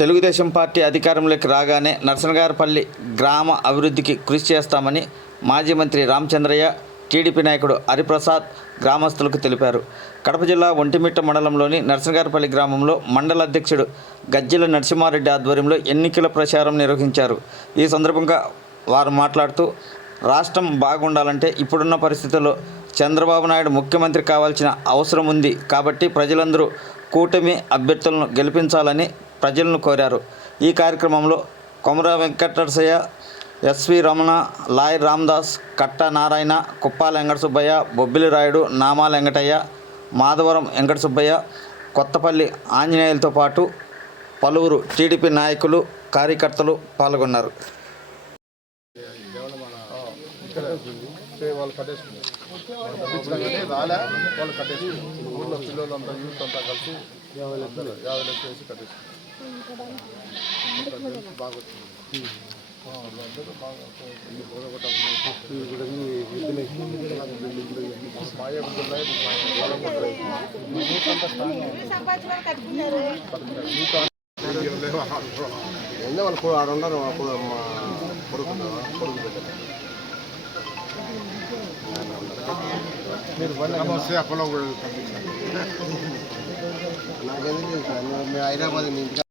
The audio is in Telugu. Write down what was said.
తెలుగుదేశం పార్టీ అధికారంలోకి రాగానే నర్సనగారపల్లి గ్రామ అభివృద్ధికి కృషి చేస్తామని మాజీ మంత్రి రామచంద్రయ్య, టీడీపీ నాయకుడు హరిప్రసాద్ గ్రామస్తులకు తెలిపారు. కడప జిల్లా ఒంటిమిట్ట మండలంలోని నర్సనగారపల్లి గ్రామంలో మండల అధ్యక్షుడు గజ్జెల నరసింహారెడ్డి ఆధ్వర్యంలో ఎన్నికల ప్రచారం నిర్వహించారు. ఈ సందర్భంగా వారు మాట్లాడుతూ, రాష్ట్రం బాగుండాలంటే ఇప్పుడున్న పరిస్థితుల్లో చంద్రబాబు నాయుడు ముఖ్యమంత్రి కావాల్సిన అవసరం ఉంది కాబట్టి ప్రజలందరూ కూటమి అభ్యర్థులను గెలిపించాలని ప్రజలను కోరారు. ఈ కార్యక్రమంలో కొమర వెంకటరసయ్య, ఎస్వి రమణ, లాయర్ రామదాస్, కట్ట నారాయణ, కుప్పాల వెంకట సుబ్బయ్య, బొబ్బిలి రాయుడు, నామాల వెంకటయ్య, మాధవరం వెంకట సుబ్బయ్య, కొత్తపల్లి ఆంజనేయులతో పాటు పలువురు టీడీపీ నాయకులు, కార్యకర్తలు పాల్గొన్నారు. వాళ్ళు కట్టేసుకున్నారు, రాలే వాళ్ళు కట్టేసుకున్నారు. ఊళ్ళో పిల్లలంతా యూత్ అంతా కలిసి 50 లక్షలు వేసి కట్టేసుకున్నారు. బాగా వచ్చింది. వాళ్ళు ఆడ ఉన్నారు, పొరుగు పెట్టారు. నమస్తే అప్పలో నాకేందుకు హైదరాబాద్